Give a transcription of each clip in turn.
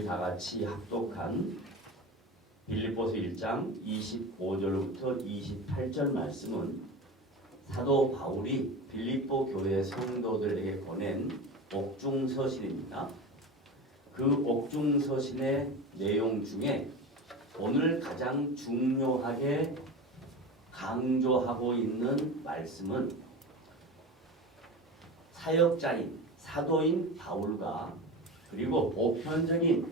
우리 다 같이 합독한 빌립보서 1장 25절부터 28절 말씀은 사도 바울이 빌립보 교회 성도들에게 보낸 옥중서신입니다. 그 옥중서신의 내용 중에 오늘 가장 중요하게 강조하고 있는 말씀은 사역자인 사도인 바울과 그리고 보편적인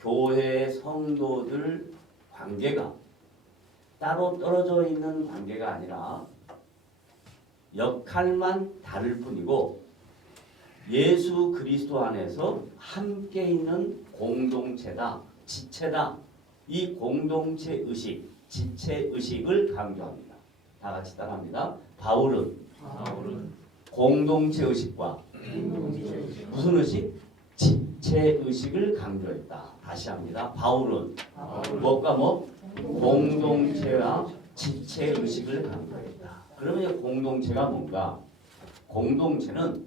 교회 성도들 관계가 따로 떨어져 있는 관계가 아니라 역할만 다를 뿐이고 예수 그리스도 안에서 함께 있는 공동체다, 지체다. 이 공동체 의식, 지체 의식을 강조합니다. 다 같이 따라합니다. 바울은 공동체 의식과 무슨 의식? 지체 의식을 강조했다. 다시 합니다. 바울은 뭐가 뭐? 공동체와 지체 의식을 강조했다. 그러면 공동체가 뭔가? 공동체는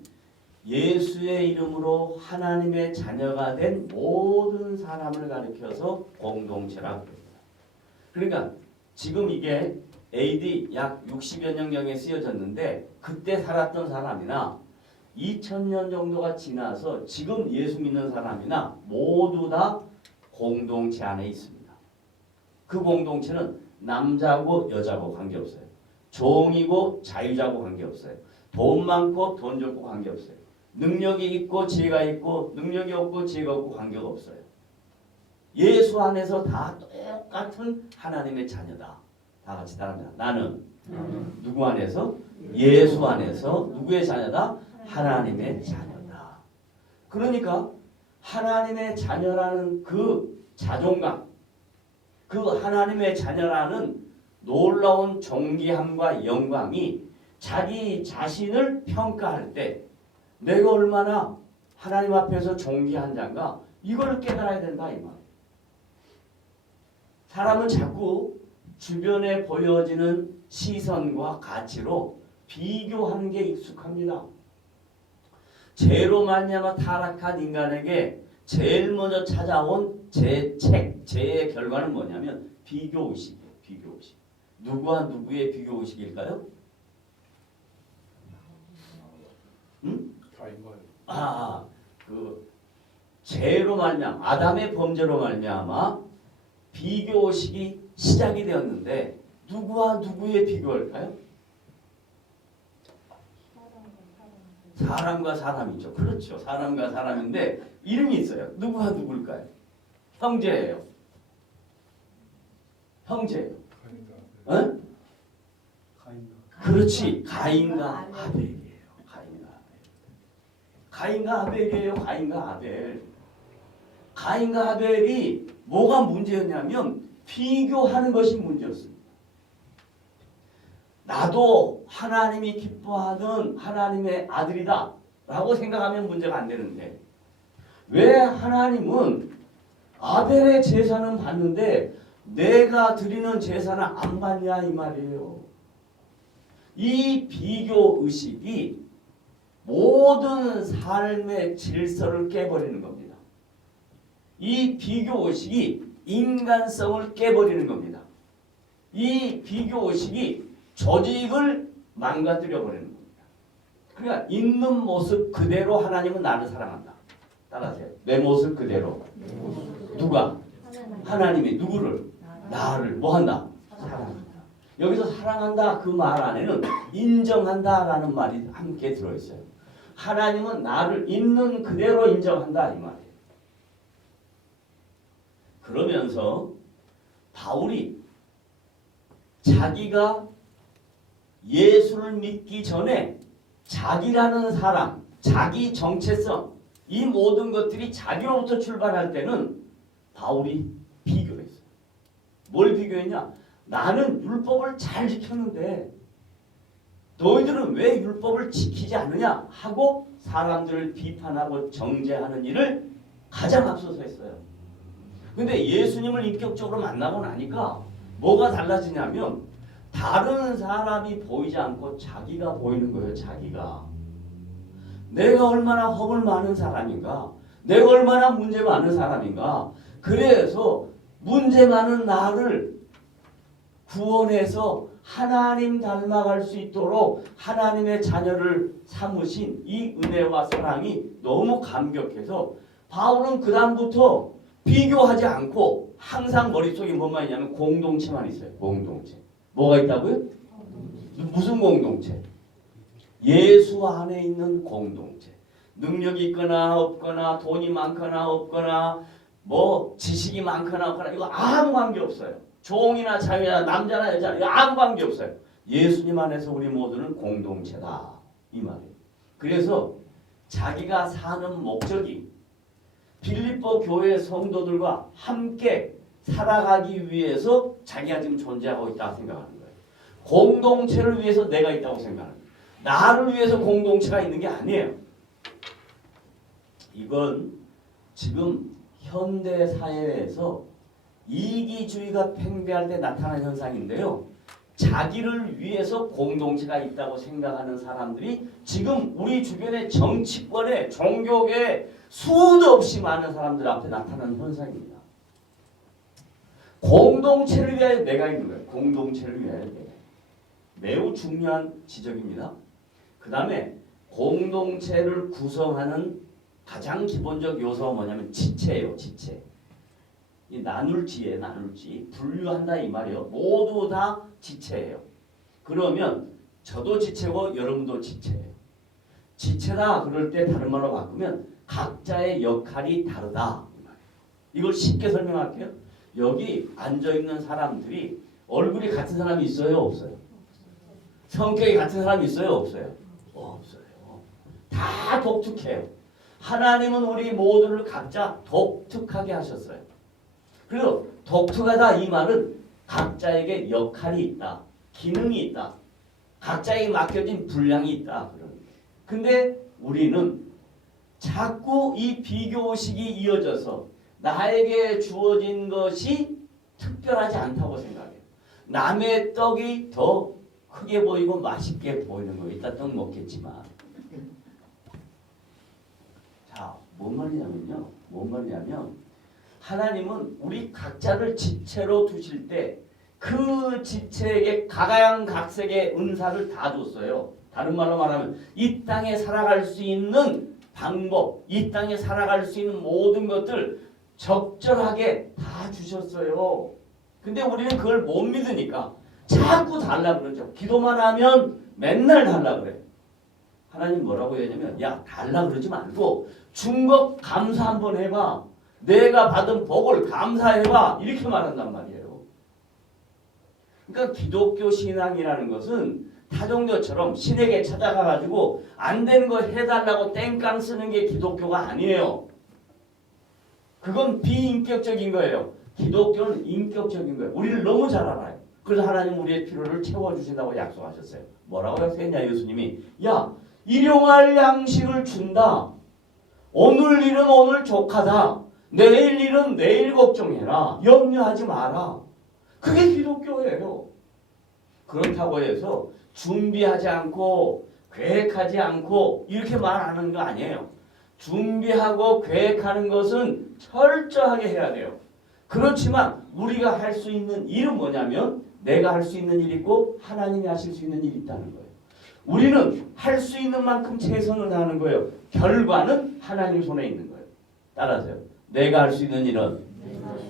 예수의 이름으로 하나님의 자녀가 된 모든 사람을 가리켜서 공동체라고 합니다. 그러니까 지금 이게 AD 약 60여 년경에 쓰여졌는데 그때 살았던 사람이나 2000년 정도가 지나서 지금 예수 믿는 사람이나 모두 다 공동체 안에 있습니다. 그 공동체는 남자고 여자고 관계없어요. 종이고 자유자고 관계없어요. 돈 많고 돈 적고 관계없어요. 능력이 있고 지혜가 있고 능력이 없고 지혜가 없고 관계가 없어요. 예수 안에서 다 똑같은 하나님의 자녀다. 다 같이 따라합니다. 나는 누구 안에서? 예수 안에서 누구의 자녀다? 하나님의 자녀다. 그러니까 하나님의 자녀라는 그 자존감, 그 하나님의 자녀라는 놀라운 존귀함과 영광이 자기 자신을 평가할 때 내가 얼마나 하나님 앞에서 존귀한 자인가 이걸 깨달아야 된다 이 말. 사람은 자꾸 주변에 보여지는 시선과 가치로 비교하는 게 익숙합니다. 죄로 말미암아 타락한 인간에게 제일 먼저 찾아온 죄의 결과는 뭐냐면 비교의식이에요. 비교의식. 누구와 누구의 비교의식일까요? 응? 그 죄로 말미암아 아담의 범죄로 말미암아 비교의식이 시작이 되었는데 누구와 누구의 비교일까요? 사람과 사람이죠. 그렇죠. 사람과 사람인데 이름이 있어요. 누구와 누구일까요? 형제예요. 형제예요. 어? 그렇지. 가인과 아벨이에요. 가인과 아벨이에요. 가인과 아벨. 가인과 아벨이 뭐가 문제였냐면 비교하는 것이 문제였습니다. 나도 하나님이 기뻐하는 하나님의 아들이다 라고 생각하면 문제가 안 되는데 왜 하나님은 아벨의 제사는 받는데 내가 드리는 제사는 안 받냐 이 말이에요. 이 비교의식이 모든 삶의 질서를 깨버리는 겁니다. 이 비교의식이 인간성을 깨버리는 겁니다. 이 비교의식이 조직을 망가뜨려 버리는 겁니다. 그러니까 있는 모습 그대로 하나님은 나를 사랑한다. 따라하세요. 내 모습 그대로. 누가? 하나님이 누구를? 나를 뭐한다? 사랑한다. 여기서 사랑한다 그 말 안에는 인정한다라는 말이 함께 들어있어요. 하나님은 나를 있는 그대로 인정한다 이 말이에요. 그러면서 바울이 자기가 예수를 믿기 전에 자기라는 사람, 자기 정체성 이 모든 것들이 자기로부터 출발할 때는 바울이 비교했어요. 뭘 비교했냐? 나는 율법을 잘 지켰는데 너희들은 왜 율법을 지키지 않느냐 하고 사람들을 비판하고 정죄하는 일을 가장 앞서서 했어요. 근데 예수님을 인격적으로 만나고 나니까 뭐가 달라지냐면 다른 사람이 보이지 않고 자기가 보이는 거예요. 자기가. 내가 얼마나 허물 많은 사람인가. 내가 얼마나 문제 많은 사람인가. 그래서 문제 많은 나를 구원해서 하나님 닮아갈 수 있도록 하나님의 자녀를 삼으신 이 은혜와 사랑이 너무 감격해서 바울은 그 다음부터 비교하지 않고 항상 머릿속에 뭐만 있냐면 공동체만 있어요. 공동체. 뭐가 있다고요? 무슨 공동체? 예수 안에 있는 공동체. 능력이 있거나 없거나 돈이 많거나 없거나 뭐 지식이 많거나 없거나 이거 아무 관계 없어요. 종이나 자유나 남자나 여자나 이거 아무 관계 없어요. 예수님 안에서 우리 모두는 공동체다 이 말이에요. 그래서 자기가 사는 목적이 빌립보 교회 성도들과 함께 살아가기 위해서 자기가 지금 존재하고 있다고 생각하는 거예요. 공동체를 위해서 내가 있다고 생각하는 거예요. 나를 위해서 공동체가 있는 게 아니에요. 이건 지금 현대 사회에서 이기주의가 팽배할 때 나타나는 현상인데요. 자기를 위해서 공동체가 있다고 생각하는 사람들이 지금 우리 주변의 정치권에 종교계에 수도 없이 많은 사람들 앞에 나타나는 현상입니다. 공동체를 위하여 내가 있는 거예요. 공동체를 위하여 내가. 매우 중요한 지적입니다. 그 다음에 공동체를 구성하는 가장 기본적 요소가 뭐냐면 지체예요. 지체. 이 나눌지에 나눌지 분류한다 이 말이에요. 모두 다 지체예요. 그러면 저도 지체고 여러분도 지체예요. 지체다 그럴 때 다른 말로 바꾸면 각자의 역할이 다르다. 이걸 쉽게 설명할게요. 여기 앉아있는 사람들이 얼굴이 같은 사람이 있어요? 없어요? 성격이 같은 사람이 있어요? 없어요? 없어요. 다 독특해요. 하나님은 우리 모두를 각자 독특하게 하셨어요. 그리고 독특하다 이 말은 각자에게 역할이 있다. 기능이 있다. 각자에게 맡겨진 분량이 있다. 근데 우리는 자꾸 이 비교의식이 이어져서 나에게 주어진 것이 특별하지 않다고 생각해요. 남의 떡이 더 크게 보이고 맛있게 보이는 거. 이따 떡 먹겠지만. 자, 뭔 말이냐면 하나님은 우리 각자를 지체로 두실 때 그 지체에게 각양각색의 은사를 다 줬어요. 다른 말로 말하면 이 땅에 살아갈 수 있는 방법, 이 땅에 살아갈 수 있는 모든 것들 적절하게 다 주셨어요. 근데 우리는 그걸 못 믿으니까 자꾸 달라 그러죠. 기도만 하면 맨날 달라 그래요. 하나님 뭐라고 했냐면 야 달라 그러지 말고 준 것 감사 한번 해봐. 내가 받은 복을 감사해봐. 이렇게 말한단 말이에요. 그러니까 기독교 신앙이라는 것은 타종교처럼 신에게 찾아가가지고 안 되는 거 해달라고 땡깡 쓰는 게 기독교가 아니에요. 그건 비인격적인 거예요. 기독교는 인격적인 거예요. 우리를 너무 잘 알아요. 그래서 하나님 우리의 필요를 채워주신다고 약속하셨어요. 뭐라고 했냐 예수님이 야 일용할 양식을 준다. 오늘 일은 오늘 족하다. 내일 일은 내일 걱정해라. 염려하지 마라. 그게 기독교예요. 그렇다고 해서 준비하지 않고 계획하지 않고 이렇게 말하는 거 아니에요. 준비하고 계획하는 것은 철저하게 해야 돼요. 그렇지만 우리가 할 수 있는 일은 뭐냐면 내가 할 수 있는 일이 있고 하나님이 하실 수 있는 일이 있다는 거예요. 우리는 할 수 있는 만큼 최선을 다하는 거예요. 결과는 하나님 손에 있는 거예요. 따라하세요. 내가 할 수 있는 일은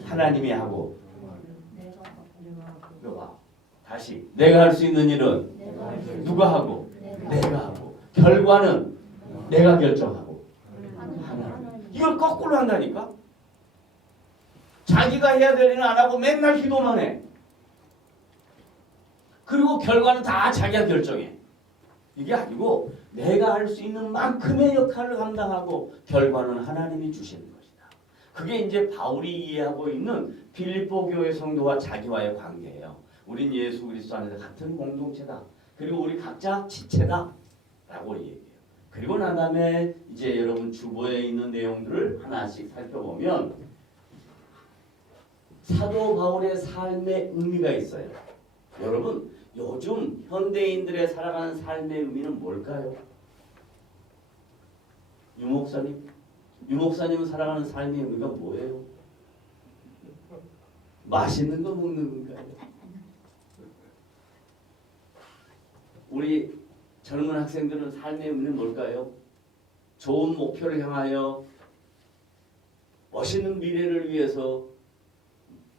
하나님이 하고 다시 내가 할 수 있는 일은 누가 하고? 내가 하고 결과는 내가 결정하고 하나님. 이걸 거꾸로 한다니까. 자기가 해야 될 일은 안 하고 맨날 기도만 해. 그리고 결과는 다 자기가 결정해. 이게 아니고 내가 할 수 있는 만큼의 역할을 감당하고 결과는 하나님이 주시는 것이다. 그게 이제 바울이 이해하고 있는 빌립보 교회 성도와 자기와의 관계예요. 우린 예수 그리스도 안에서 같은 공동체다. 그리고 우리 각자 지체다. 라고 얘기해요. 그리고 난 다음에 이제 여러분 주보에 있는 내용들을 하나씩 살펴보면 사도 바울의 삶의 의미가 있어요. 여러분 요즘 현대인들의 살아가는 삶의 의미는 뭘까요? 유 목사님? 유 목사님은 살아가는 삶의 의미가 뭐예요? 맛있는 거 먹는 건가요? 우리 젊은 학생들은 삶의 의미는 뭘까요? 좋은 목표를 향하여 멋있는 미래를 위해서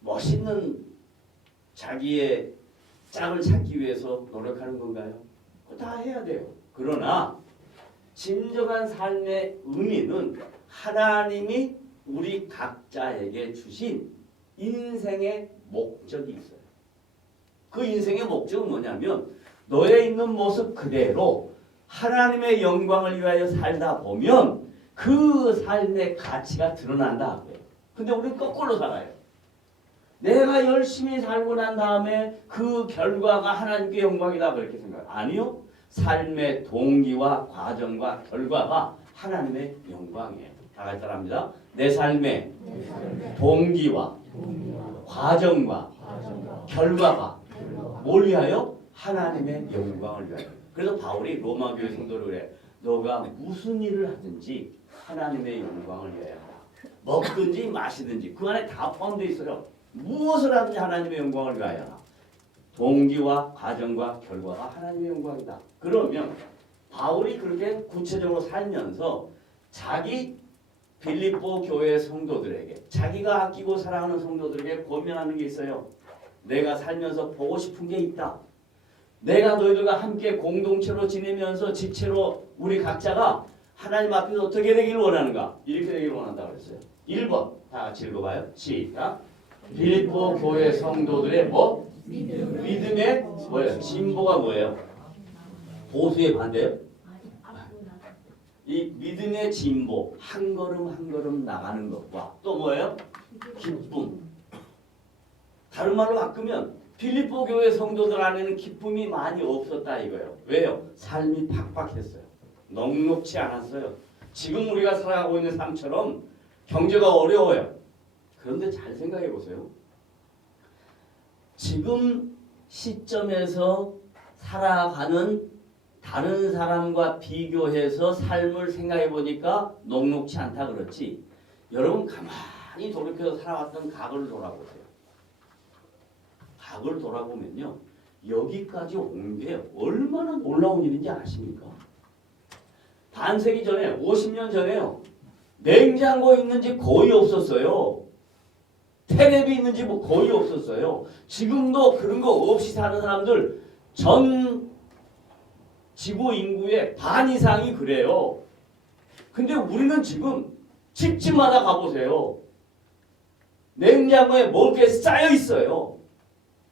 멋있는 자기의 짝을 찾기 위해서 노력하는 건가요? 그거 다 해야 돼요. 그러나 진정한 삶의 의미는 하나님이 우리 각자에게 주신 인생의 목적이 있어요. 그 인생의 목적은 뭐냐면 너의 있는 모습 그대로 하나님의 영광을 위하여 살다 보면 그 삶의 가치가 드러난다. 근데 우리는 거꾸로 살아요. 내가 열심히 살고 난 다음에 그 결과가 하나님께 영광이다 그렇게 생각해요. 아니요. 삶의 동기와 과정과 결과가 하나님의 영광이에요. 다 같이 따라합니다. 내 삶의 동기와 과정과 결과가 뭘 위하여? 하나님의 영광을 위하여. 그래서 바울이 로마 교회 성도를 그래. 너가 무슨 일을 하든지 하나님의 영광을 위하여 하라. 먹든지 마시든지 그 안에 다 포함되어 있어요. 무엇을 하든지 하나님의 영광을 위하여 하라. 동기와 과정과 결과가 하나님의 영광이다. 그러면 바울이 그렇게 구체적으로 살면서 자기 빌립보 교회 성도들에게 자기가 아끼고 사랑하는 성도들에게 고민하는 게 있어요. 내가 살면서 보고 싶은 게 있다. 내가 너희들과 함께 공동체로 지내면서 집체로 우리 각자가 하나님 앞에서 어떻게 되기를 원하는가? 이렇게 되기를 원한다고 그랬어요. 1번 다 같이 읽어봐요. 시작. 빌립보 교회 성도들의 뭐? 믿음의 뭐예요? 진보가 뭐예요? 보수의 반대요? 이 믿음의 진보 한 걸음 한 걸음 나가는 것과 또 뭐예요? 기쁨. 다른 말로 바꾸면 빌립보 교회 성도들 안에는 기쁨이 많이 없었다 이거예요. 왜요? 삶이 팍팍했어요. 넉넉지 않았어요. 지금 우리가 살아가고 있는 삶처럼 경제가 어려워요. 그런데 잘 생각해 보세요. 지금 시점에서 살아가는 다른 사람과 비교해서 삶을 생각해 보니까 녹록치 않다 그렇지. 여러분 가만히 돌이켜서 살아왔던 과거를 돌아보세요. 과거를 돌아보면요. 여기까지 온 게 얼마나 놀라운 일인지 아십니까? 반세기 전에 50년 전에요. 냉장고 있는 집 거의 없었어요. 텔레비 있는 집 거의 없었어요. 지금도 그런 거 없이 사는 사람들 전 지구 인구의 반 이상이 그래요. 근데 우리는 지금 집집마다 가보세요. 냉장고에 먹을 게 쌓여 있어요.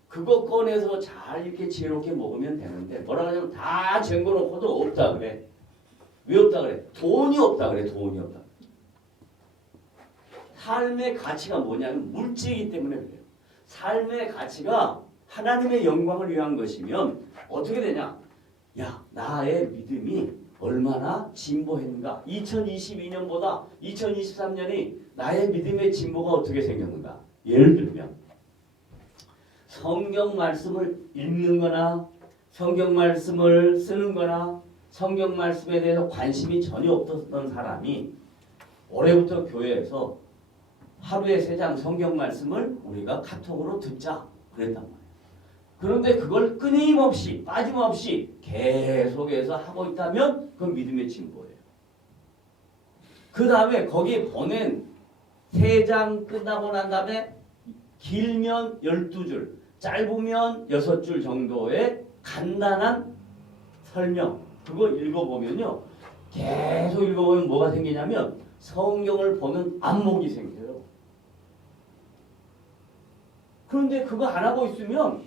그거 꺼내서 잘 이렇게 지혜롭게 먹으면 되는데 뭐라 하냐면 다 쟁거놓고도 없다 그래. 왜 없다 그래? 돈이 없다 그래. 돈이 없다. 삶의 가치가 뭐냐면 물질이기 때문에 그래요. 삶의 가치가 하나님의 영광을 위한 것이면 어떻게 되냐? 야, 나의 믿음이 얼마나 진보했는가? 2022년보다 2023년이 나의 믿음의 진보가 어떻게 생겼는가? 예를 들면 성경 말씀을 읽는 거나 성경 말씀을 쓰는 거나 성경 말씀에 대해서 관심이 전혀 없었던 사람이 올해부터 교회에서 하루에 3장 성경 말씀을 우리가 카톡으로 듣자 그랬단 말이에요. 그런데 그걸 끊임없이 빠짐없이 계속해서 하고 있다면 그건 믿음의 진보예요. 그 다음에 거기 보낸 3장 끝나고 난 다음에 길면 12줄, 짧으면 6줄 정도의 간단한 설명 그거 읽어보면요. 계속 읽어보면 뭐가 생기냐면 성경을 보는 안목이 생겨요. 그런데 그거 안 하고 있으면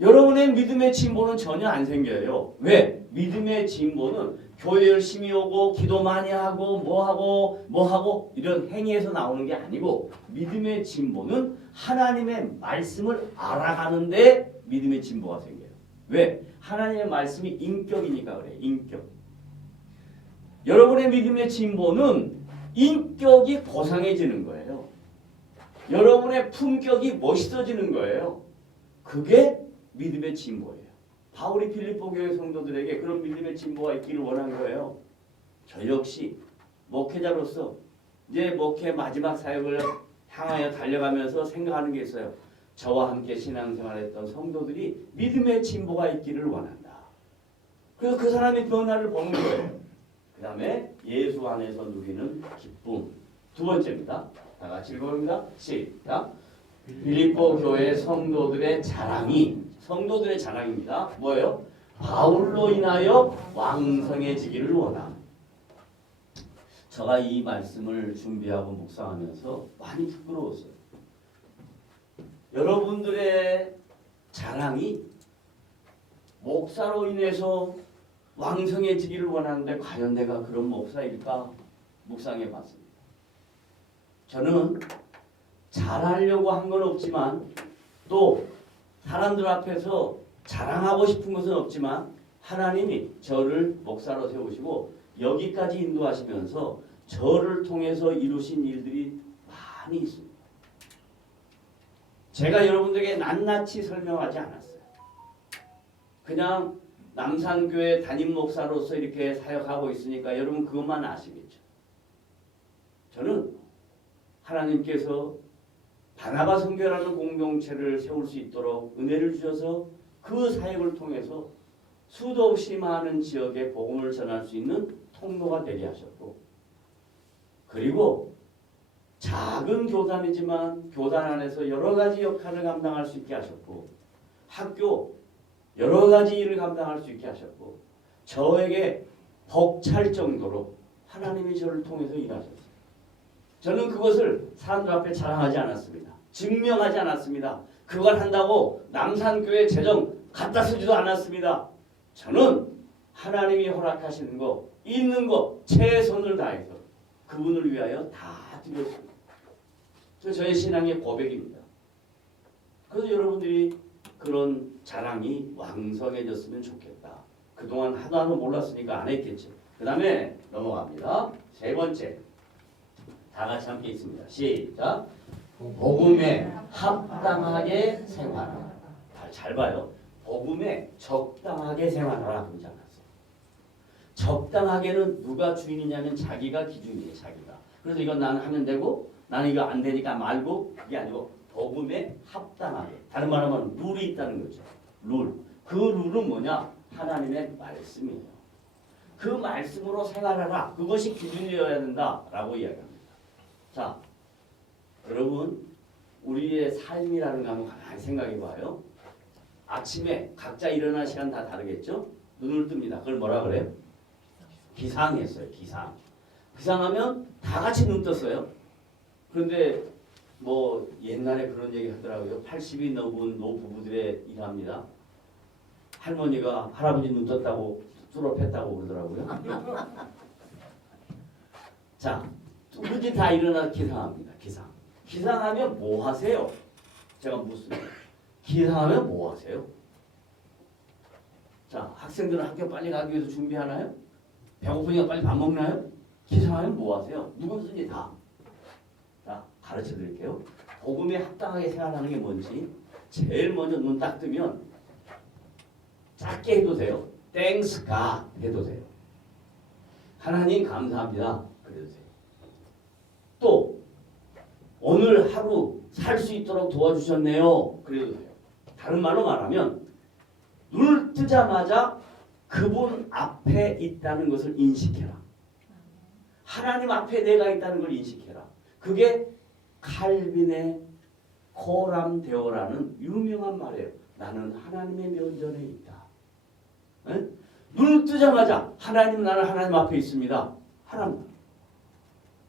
여러분의 믿음의 진보는 전혀 안 생겨요. 왜? 믿음의 진보는 교회 열심히 오고 기도 많이 하고 뭐하고 이런 행위에서 나오는 게 아니고 믿음의 진보는 하나님의 말씀을 알아가는데 믿음의 진보가 생겨요. 왜? 하나님의 말씀이 인격이니까 그래요. 인격. 여러분의 믿음의 진보는 인격이 고상해지는 거예요. 여러분의 품격이 멋있어지는 거예요. 그게 믿음의 진보예요. 바울이 필립보 교회 성도들에게 그런 믿음의 진보가 있기를 원한 거예요. 저 역시 목회자로서 이제 목회 마지막 사역을 향하여 달려가면서 생각하는 게 있어요. 저와 함께 신앙생활했던 성도들이 믿음의 진보가 있기를 원한다. 그래서 그 사람의 변화를 보는 거예요. 그 다음에 예수 안에서 누리는 기쁨. 두 번째입니다. 다 같이 읽어봅니다. 시작. 빌립보 교회 성도들의 자랑입니다. 뭐예요? 바울로 인하여 왕성해지기를 원함. 제가 이 말씀을 준비하고 묵상하면서 많이 부끄러웠어요. 여러분들의 자랑이 목사로 인해서 왕성해지기를 원하는데 과연 내가 그런 목사일까 묵상해 봤습니다. 저는 잘하려고 한 건 없지만 또 사람들 앞에서 자랑하고 싶은 것은 없지만 하나님이 저를 목사로 세우시고 여기까지 인도하시면서 저를 통해서 이루신 일들이 많이 있습니다. 제가 여러분들에게 낱낱이 설명하지 않았어요. 그냥 남산교회 담임 목사로서 이렇게 사역하고 있으니까 여러분 그것만 아시겠죠. 저는 하나님께서 바나바 선교라는 공동체를 세울 수 있도록 은혜를 주셔서 그 사역을 통해서 수도 없이 많은 지역에 복음을 전할 수 있는 통로가 되게 하셨고, 그리고 작은 교단이지만 교단 안에서 여러 가지 역할을 감당할 수 있게 하셨고, 학교 여러 가지 일을 감당할 수 있게 하셨고, 저에게 벅찰 정도로 하나님이 저를 통해서 일하셨어요. 저는 그것을 사람들 앞에 자랑하지 않았습니다. 증명하지 않았습니다. 그걸 한다고 남산교회 재정 갖다 쓰지도 않았습니다. 저는 하나님이 허락하시는 거, 있는 거 최선을 다해서 그분을 위하여 다 드렸습니다. 저의 신앙의 고백입니다. 그래서 여러분들이 그런 자랑이 왕성해졌으면 좋겠다. 그동안 하나도 몰랐으니까 안 했겠죠. 그 다음에 넘어갑니다. 세 번째. 다 같이 함께 있습니다. 시작. 복음에 합당하게 생활하라. 잘 봐요. 복음에 적당하게 생활하라 그러지 않았어요. 적당하게는 누가 주인이냐면 자기가 기준이에요. 자기가. 그래서 이건 나는 하면 되고 나는 이거 안 되니까 말고, 그게 아니고 복음에 합당하게. 다른 말로 하면 룰이 있다는 거죠. 룰. 그 룰은 뭐냐? 하나님의 말씀이에요. 그 말씀으로 생활하라. 그것이 기준이어야 된다라고 이야기합니다. 자, 여러분 우리의 삶이라는 거 한번 가만히 생각해 봐요. 아침에 각자 일어나는 시간 다 다르겠죠? 눈을 뜹니다. 그걸 뭐라 그래요? 기상했어요. 기상. 기상하면 다 같이 눈 떴어요. 그런데 뭐 옛날에 그런 얘기 하더라고요. 80이 넘은 노부부들의 일합니다. 할머니가 할아버지 눈 떴다고 졸업했다고 그러더라고요. 자, 누구지 다 일어나 기상합니다. 기상. 기상하면 뭐 하세요? 제가 묻습니다. 기상하면 뭐 하세요? 자, 학생들은 학교 빨리 가기 위해서 준비하나요? 배고프니까 빨리 밥 먹나요? 기상하면 뭐 하세요? 누구든지 다. 자, 가르쳐 드릴게요. 복음에 합당하게 생활하는 게 뭔지 제일 먼저 눈 딱 뜨면 짧게 해도 돼요. Thanks God 해도 돼요. 하나님 감사합니다. 그래도 돼요. 또 오늘 하루 살 수 있도록 도와주셨네요. 그래도 돼요. 다른 말로 말하면 눈을 뜨자마자 그분 앞에 있다는 것을 인식해라. 하나님 앞에 내가 있다는 걸 인식해라. 그게 칼빈의 코람 데오라는 유명한 말이에요. 나는 하나님의 면전에 있다. 에? 눈을 뜨자마자 하나님, 나는 하나님 앞에 있습니다. 하나님.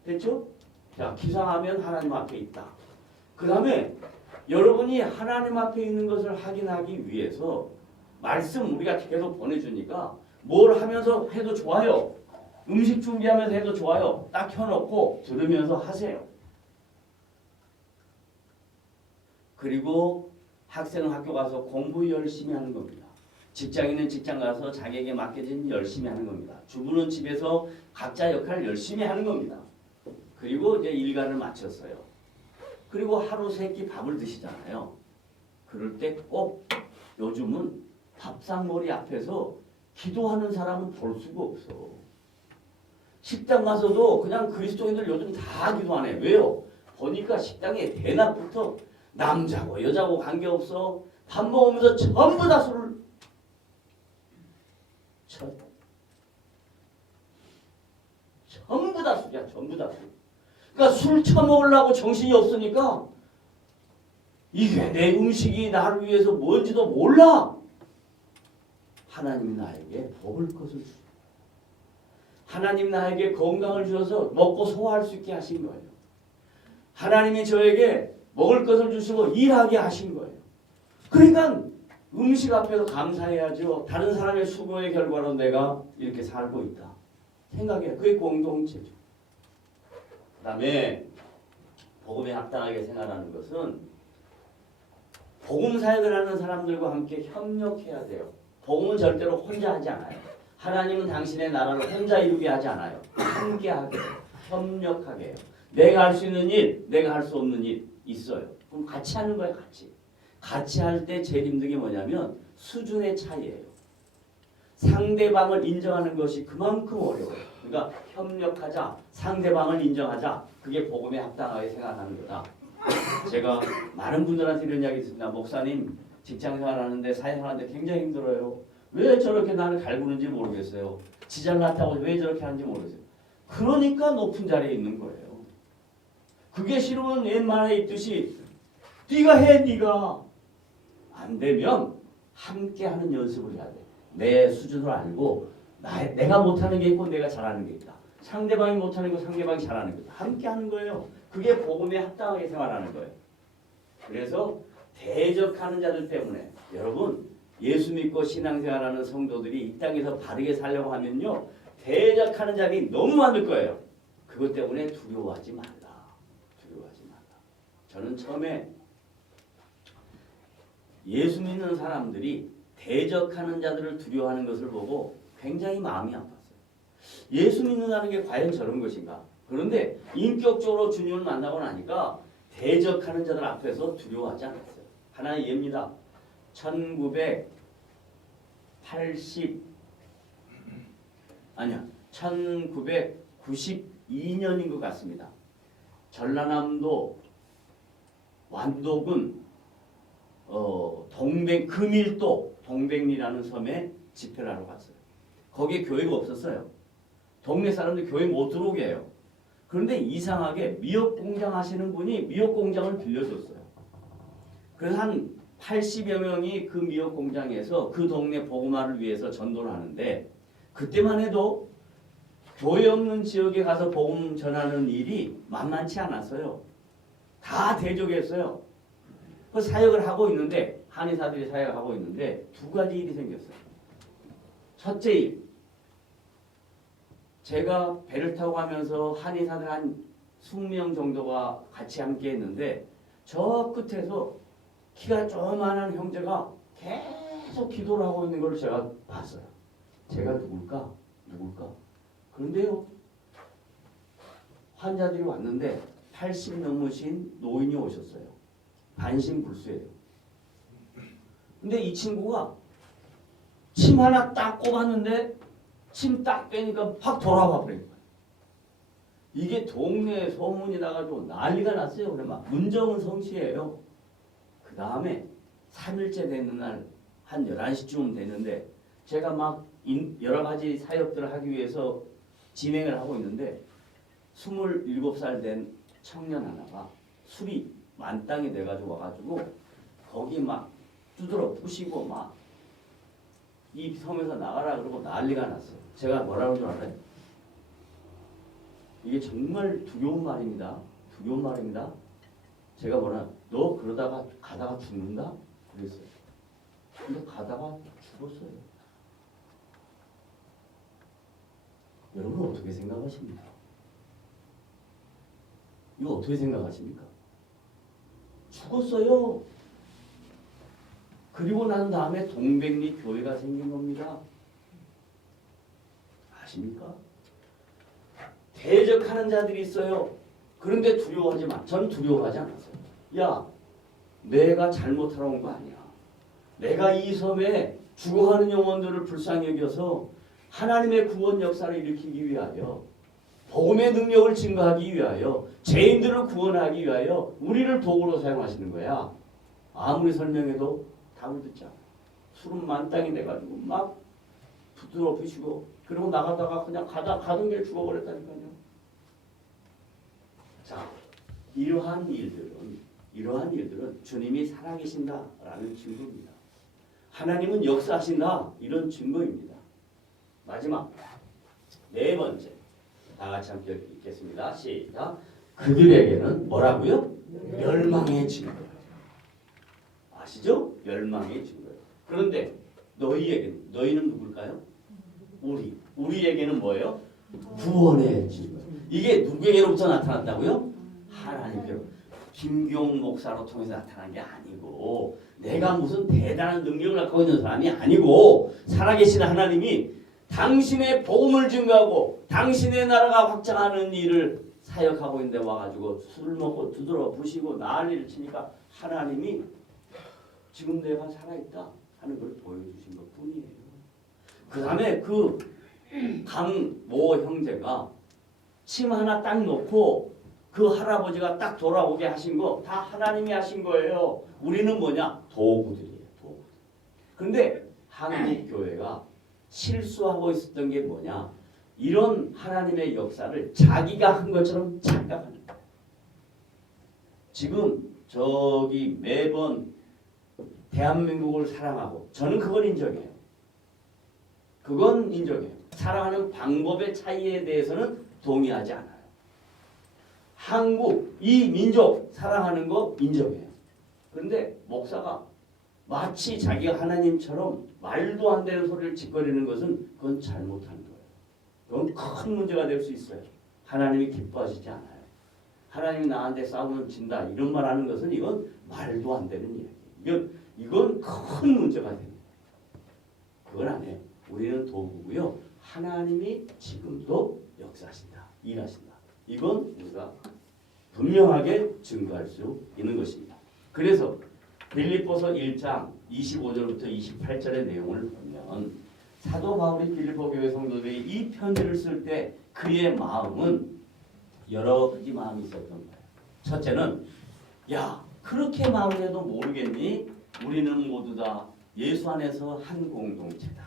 됐죠? 자, 기상하면 하나님 앞에 있다. 그 다음에 여러분이 하나님 앞에 있는 것을 확인하기 위해서 말씀 우리가 계속 보내주니까 뭘 하면서 해도 좋아요. 음식 준비하면서 해도 좋아요. 딱 켜놓고 들으면서 하세요. 그리고 학생은 학교 가서 공부 열심히 하는 겁니다. 직장인은 직장 가서 자기에게 맡겨진 열심히 하는 겁니다. 주부는 집에서 각자 역할을 열심히 하는 겁니다. 그리고 이제 일과를 마쳤어요. 그리고 하루 세 끼 밥을 드시잖아요. 그럴 때 꼭 요즘은 밥상머리 앞에서 기도하는 사람은 볼 수가 없어. 식당 가서도 그냥 그리스도인들 요즘 다 기도 안 해. 왜요? 보니까 식당에 대낮부터 남자고 여자고 관계없어. 밥 먹으면서 전부 다 술을 쳐. 전부 다 술이야. 전부 다 술. 그러니까 술 처먹으려고 정신이 없으니까 이게 내 음식이 나를 위해서 뭔지도 몰라. 하나님이 나에게 먹을 것을 주셔. 하나님 나에게 건강을 주셔서 먹고 소화할 수 있게 하신 거예요. 하나님이 저에게 먹을 것을 주시고 일하게 하신 거예요. 그러니까 음식 앞에서 감사해야죠. 다른 사람의 수고의 결과로 내가 이렇게 살고 있다. 생각해요. 그게 공동체죠. 그 다음에 복음에 합당하게 생활하는 것은 복음 사역을 하는 사람들과 함께 협력해야 돼요. 복음은 절대로 혼자 하지 않아요. 하나님은 당신의 나라를 혼자 이루게 하지 않아요. 함께 하게 해요. 협력하게 해요. 내가 할 수 있는 일, 내가 할 수 없는 일 있어요. 그럼 같이 하는 거예요. 같이 할 때 제일 힘든 게 뭐냐면 수준의 차이예요. 상대방을 인정하는 것이 그만큼 어려워요. 그러니까 협력하자, 상대방을 인정하자. 그게 복음에 합당하게 생각하는 거다. 제가 많은 분들한테 이런 이야기 있습니다. 목사님, 직장생활하는데 사회생활하는데 굉장히 힘들어요. 왜 저렇게 나를 갈구는지 모르겠어요. 지잘났다고 왜 저렇게 하는지 모르겠어요. 그러니까 높은 자리에 있는 거예요. 그게 싫으면 옛말에 있듯이 네가 해, 네가. 안 되면 함께 하는 연습을 해야 돼. 내 수준을 알고 내가 못하는 게 있고 내가 잘하는 게 있다. 상대방이 못하는 거 상대방이 잘하는 거 있다. 함께 하는 거예요. 그게 복음에 합당하게 생활하는 거예요. 그래서 대적하는 자들 때문에 여러분 예수 믿고 신앙생활하는 성도들이 이 땅에서 바르게 살려고 하면요. 대적하는 자들이 너무 많을 거예요. 그것 때문에 두려워하지 말라. 두려워하지 말라. 저는 처음에 예수 믿는 사람들이 대적하는 자들을 두려워하는 것을 보고 굉장히 마음이 아팠어요. 예수 믿는다는 게 과연 저런 것인가? 그런데 인격적으로 주님을 만나고 나니까 대적하는 자들 앞에서 두려워하지 않았어요. 하나의 예입니다. 1992년인 것 같습니다. 전라남도 완도군 금일도 동백리라는 섬에 집회를 하러 갔어요. 거기에 교회가 없었어요. 동네 사람들 교회 못 들어오게 해요. 그런데 이상하게 미역 공장 하시는 분이 미역 공장을 빌려줬어요. 그래서 한 80여 명이 그 미역 공장에서 그 동네 복음화를 위해서 전도를 하는데 그때만 해도 교회 없는 지역에 가서 복음 전하는 일이 만만치 않았어요. 다 대적했어요. 그 사역을 하고 있는데 한의사들이 사역을 하고 있는데 두 가지 일이 생겼어요. 첫째 일, 제가 배를 타고 가면서 한의사들 한 20명 정도가 같이 함께 했는데 저 끝에서 키가 조그만한 형제가 계속 기도를 하고 있는 걸 제가 봤어요. 제가 누굴까? 그런데요. 환자들이 왔는데 80 넘으신 노인이 오셨어요. 반신불수예요. 근데 이 친구가 침 하나 딱 꼽았는데 침 딱 빼니까 확 돌아와 버린 거예요. 이게 동네에 소문이 나가지고 난리가 났어요. 그래 막 문정은 성씨예요. 그 다음에 3일째 되는 날 한 11시쯤 됐는데 제가 막 여러 가지 사역들을 하기 위해서 진행을 하고 있는데 27살 된 청년 하나가 술이 만땅이 돼가지고 와가지고 거기 막 두드러 부시고 막 이 섬에서 나가라 그러고 난리가 났어요. 제가 뭐라고 줄 알아요? 이게 정말 두려운 말입니다. 두려운 말입니다. 제가 너 그러다가 가다가 죽는다? 그랬어요. 근데 가다가 죽었어요. 여러분 어떻게 생각하십니까? 이거 어떻게 생각하십니까? 죽었어요. 그리고 난 다음에 동백리 교회가 생긴 겁니다. 아십니까? 대적하는 자들이 있어요. 그런데 두려워하지 마. 전 두려워하지 않았어요. 야, 내가 잘못하러 온 거 아니야. 내가 이 섬에 죽어가는 영혼들을 불쌍히 여겨서 하나님의 구원 역사를 일으키기 위하여 복음의 능력을 증거하기 위하여 죄인들을 구원하기 위하여 우리를 도구로 사용하시는 거야. 아무리 설명해도 답을 듣지 않아. 술은 만땅이 돼가지고 막 붙들어 부시고 그리고 나가다가 그냥 가던 길 죽어버렸다니까요. 자, 이러한 일들은 주님이 살아계신다라는 증거입니다. 하나님은 역사하신다 이런 증거입니다. 마지막 네 번째 다 같이 함께 읽겠습니다. 시작. 그들에게는 뭐라고요? 멸망의 증거. 아시죠? 멸망의 증거. 그런데 너희는 누굴까요? 우리에게는 뭐예요? 구원의 증거. 이게 누구에게로부터 나타났다고요? 하나님께로. 김기용 목사로 통해서 나타난 게 아니고 내가 무슨 대단한 능력을 갖고 있는 사람이 아니고 살아계신 하나님이 당신의 복음을 증거하고 당신의 나라가 확장하는 일을 사역하고 있는데 와가지고 술을 먹고 두드러 부시고 난리를 치니까 하나님이 지금 내가 살아있다 하는 걸 보여주신 것 뿐이에요. 그 다음에 그 강모 형제가 침 하나 딱 놓고 그 할아버지가 딱 돌아오게 하신 거 다 하나님이 하신 거예요. 우리는 뭐냐? 도구들이에요. 도구. 그런데 한국 교회가 실수하고 있었던 게 뭐냐? 이런 하나님의 역사를 자기가 한 것처럼 착각하는 거예요. 지금 저기 매번 대한민국을 사랑하고 저는 그건 인정해요. 그건 인정해요. 사랑하는 방법의 차이에 대해서는 동의하지 않아요. 한국, 이 민족 사랑하는 거 인정해요. 그런데 목사가 마치 자기가 하나님처럼 말도 안 되는 소리를 짓거리는 것은 그건 잘못한 거예요. 그건 큰 문제가 될 수 있어요. 하나님이 기뻐하시지 않아요. 하나님이 나한테 싸우면 진다 이런 말 하는 것은 이건 말도 안 되는 이야기. 이건 큰 문제가 됩니다. 그건 안 해요. 우리는 도구고요. 하나님이 지금도 역사하신다. 일하신다. 이건 우리가 분명하게 증거할 수 있는 것입니다. 그래서 빌립보서 1장 25절부터 28절의 내용을 보면 사도 바울이 빌립보 교회 성도들이 이 편지를 쓸 때 그의 마음은 여러 가지 마음이 있었던 거예요. 첫째는 야 그렇게 말해도 모르겠니? 우리는 모두 다 예수 안에서 한 공동체다.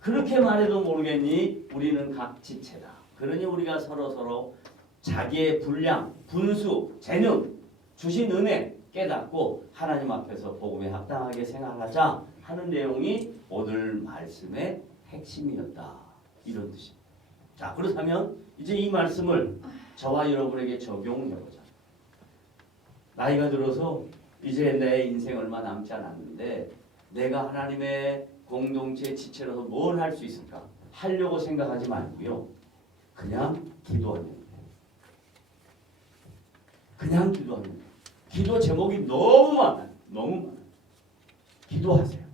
그렇게 말해도 모르겠니? 우리는 각 지체다. 그러니 우리가 서로 자기의 분량, 분수, 재능, 주신 은혜 깨닫고 하나님 앞에서 복음에 합당하게 생활하자 하는 내용이 오늘 말씀의 핵심이었다. 이런 뜻입니다. 자, 그렇다면 이제 이 말씀을 저와 여러분에게 적용해보자. 나이가 들어서 이제 내 인생 얼마 남지 않았는데 내가 하나님의 공동체 지체로서 뭘 할 수 있을까? 하려고 생각하지 말고요. 그냥 기도하면 돼요. 그냥 기도하면 돼요. 기도 제목이 너무 많아요. 너무 많아요. 기도하세요.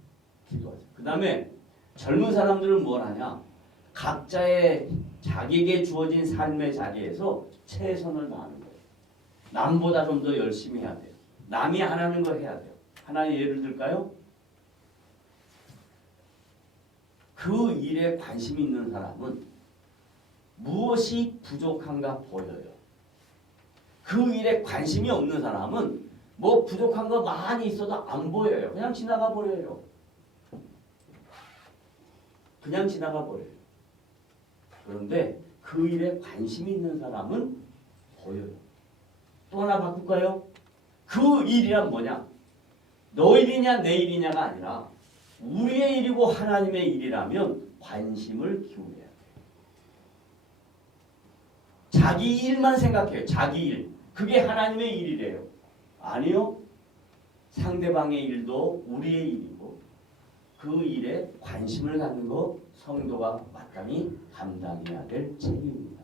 기도하세요. 그 다음에 젊은 사람들은 뭘 하냐? 각자의 자기에게 주어진 삶의 자리에서 최선을 다하는 거예요. 남보다 좀 더 열심히 해야 돼요. 남이 안 하는 걸 해야 돼요. 하나의 예를 들까요? 그 일에 관심 있는 사람은 무엇이 부족한가 보여요. 그 일에 관심이 없는 사람은 뭐 부족한 거 많이 있어도 안 보여요. 그냥 지나가 버려요. 그냥 지나가 버려요. 그런데 그 일에 관심이 있는 사람은 보여요. 또 하나 바꿀까요? 그 일이란 뭐냐? 너 일이냐 내 일이냐가 아니라 우리의 일이고 하나님의 일이라면 관심을 기울여야 돼요. 자기 일만 생각해요. 자기 일. 그게 하나님의 일이래요. 아니요. 상대방의 일도 우리의 일이고 그 일에 관심을 갖는 거 성도가 마땅히 감당해야 될 책임입니다.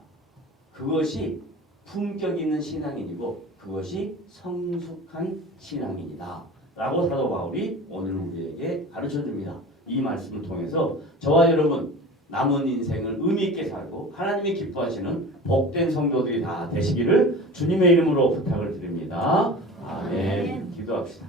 그것이 품격 있는 신앙인이고 그것이 성숙한 신앙인이다. 라고 사도 바울이 오늘 우리에게 가르쳐줍니다. 이 말씀을 통해서 저와 여러분 남은 인생을 의미 있게 살고 하나님이 기뻐하시는 복된 성도들이 다 되시기를 주님의 이름으로 부탁을 드립니다. 아멘. 기도합시다.